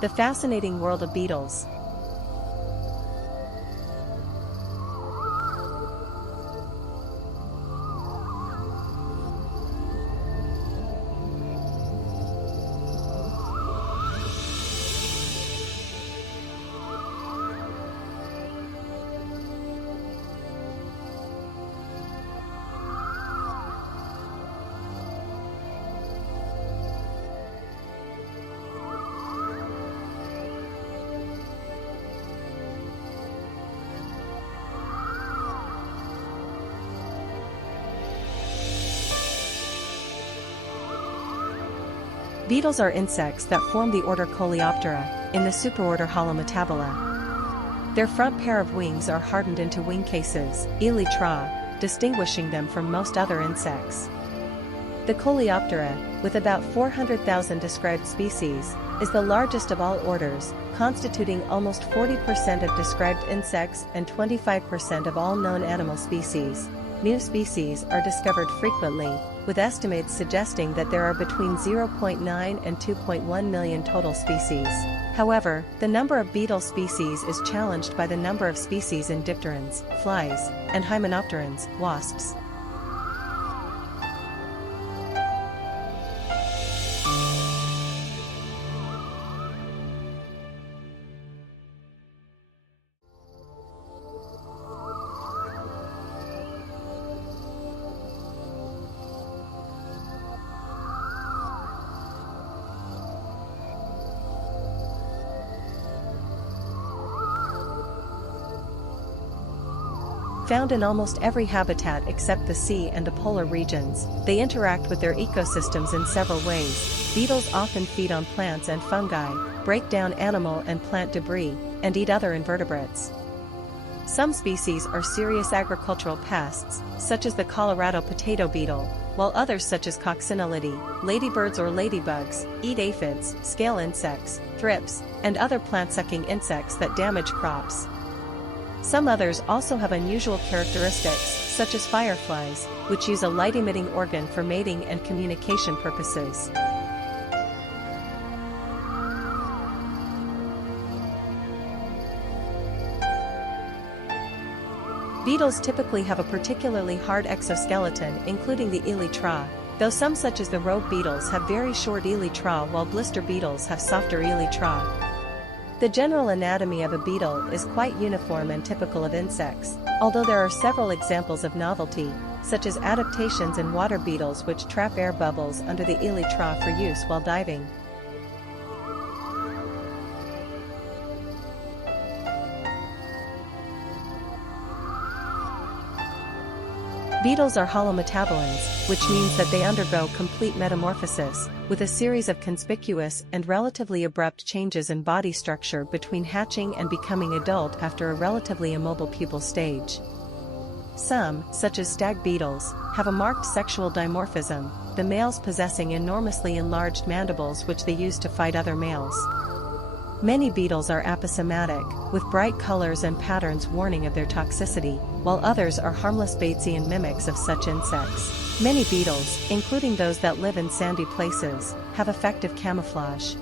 The fascinating world of beetles. Beetles are insects that form the order Coleoptera, in the superorder Holometabola. Their front pair of wings are hardened into wing cases, elytra, distinguishing them from most other insects. The Coleoptera, with about 400,000 described species, is the largest of all orders, constituting almost 40% of described insects and 25% of all known animal species. New species are discovered frequently, with estimates suggesting that there are between 0.9 and 2.1 million total species. However, the number of beetle species is challenged by the number of species in dipterans, flies, and hymenopterans, wasps. Found in almost every habitat except the sea and the polar regions, they interact with their ecosystems in several ways. Beetles often feed on plants and fungi, break down animal and plant debris, and eat other invertebrates. Some species are serious agricultural pests, such as the Colorado potato beetle, while others such as coccinellidae, ladybirds or ladybugs, eat aphids, scale insects, thrips, and other plant-sucking insects that damage crops. Some others also have unusual characteristics, such as fireflies, which use a light-emitting organ for mating and communication purposes. Beetles typically have a particularly hard exoskeleton, including the elytra, though some such as the rogue beetles have very short elytra while blister beetles have softer elytra. The general anatomy of a beetle is quite uniform and typical of insects, although there are several examples of novelty, such as adaptations in water beetles which trap air bubbles under the elytra for use while diving. Beetles are holometabolans, which means that they undergo complete metamorphosis, with a series of conspicuous and relatively abrupt changes in body structure between hatching and becoming adult after a relatively immobile pupal stage. Some, such as stag beetles, have a marked sexual dimorphism, the males possessing enormously enlarged mandibles which they use to fight other males. Many beetles are aposematic, with bright colors and patterns warning of their toxicity, while others are harmless Batesian mimics of such insects. Many beetles, including those that live in sandy places, have effective camouflage.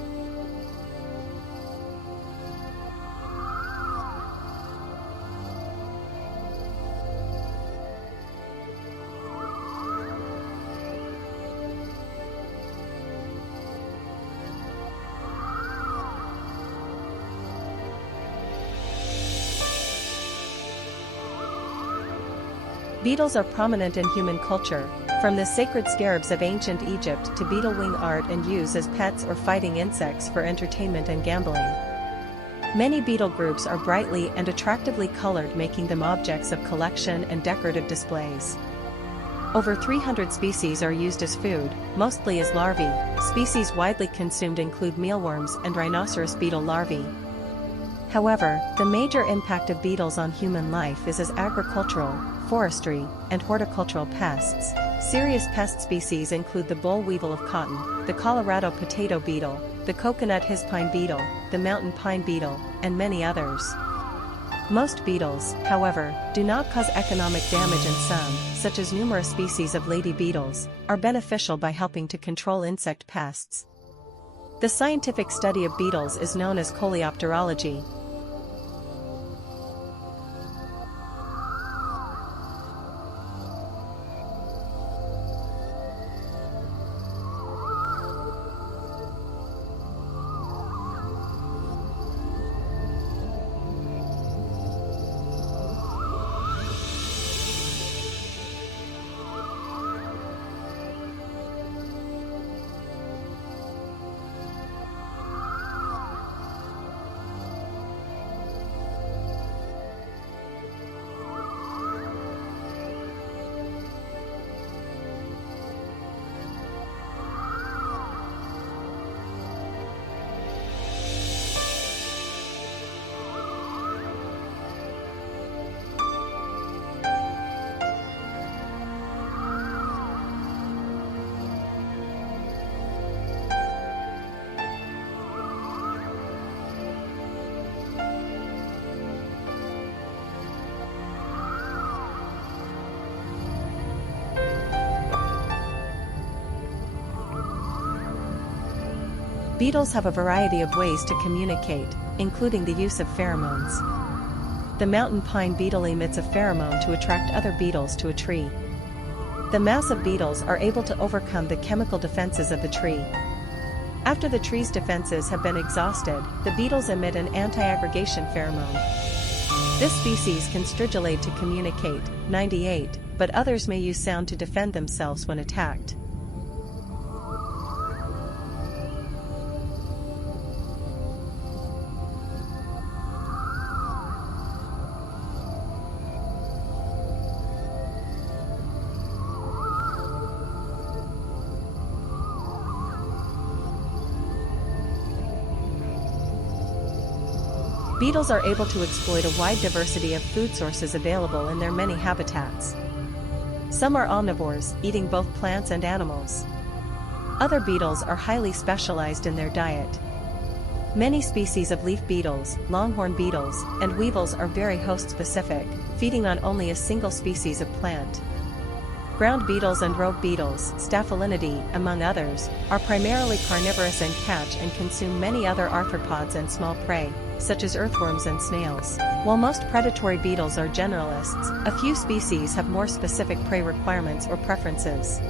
Beetles are prominent in human culture, from the sacred scarabs of ancient Egypt to beetle wing art and use as pets or fighting insects for entertainment and gambling. Many beetle groups are brightly and attractively colored, making them objects of collection and decorative displays. Over 300 species are used as food, mostly as larvae. Species widely consumed include mealworms and rhinoceros beetle larvae. However, the major impact of beetles on human life is as agricultural, forestry, and horticultural pests. Serious pest species include the boll weevil of cotton, the Colorado potato beetle, the coconut hispine beetle, the mountain pine beetle, and many others. Most beetles, however, do not cause economic damage, and some, such as numerous species of lady beetles, are beneficial by helping to control insect pests. The scientific study of beetles is known as coleopterology. Beetles have a variety of ways to communicate, including the use of pheromones. The mountain pine beetle emits a pheromone to attract other beetles to a tree. The mass of beetles are able to overcome the chemical defenses of the tree. After the tree's defenses have been exhausted, the beetles emit an anti-aggregation pheromone. This species can stridulate to communicate, 98, but others may use sound to defend themselves when attacked. Beetles are able to exploit a wide diversity of food sources available in their many habitats. Some are omnivores, eating both plants and animals. Other beetles are highly specialized in their diet. Many species of leaf beetles, longhorn beetles, and weevils are very host-specific, feeding on only a single species of plant. Ground beetles and rogue beetles, Staphylinidae, among others, are primarily carnivorous and catch and consume many other arthropods and small prey, such as earthworms and snails. While most predatory beetles are generalists, a few species have more specific prey requirements or preferences.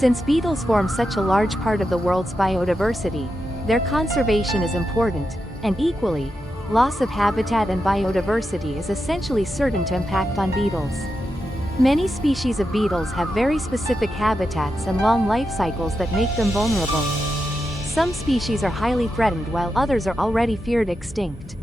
Since beetles form such a large part of the world's biodiversity, their conservation is important, and equally, loss of habitat and biodiversity is essentially certain to impact on beetles. Many species of beetles have very specific habitats and long life cycles that make them vulnerable. Some species are highly threatened while others are already feared extinct.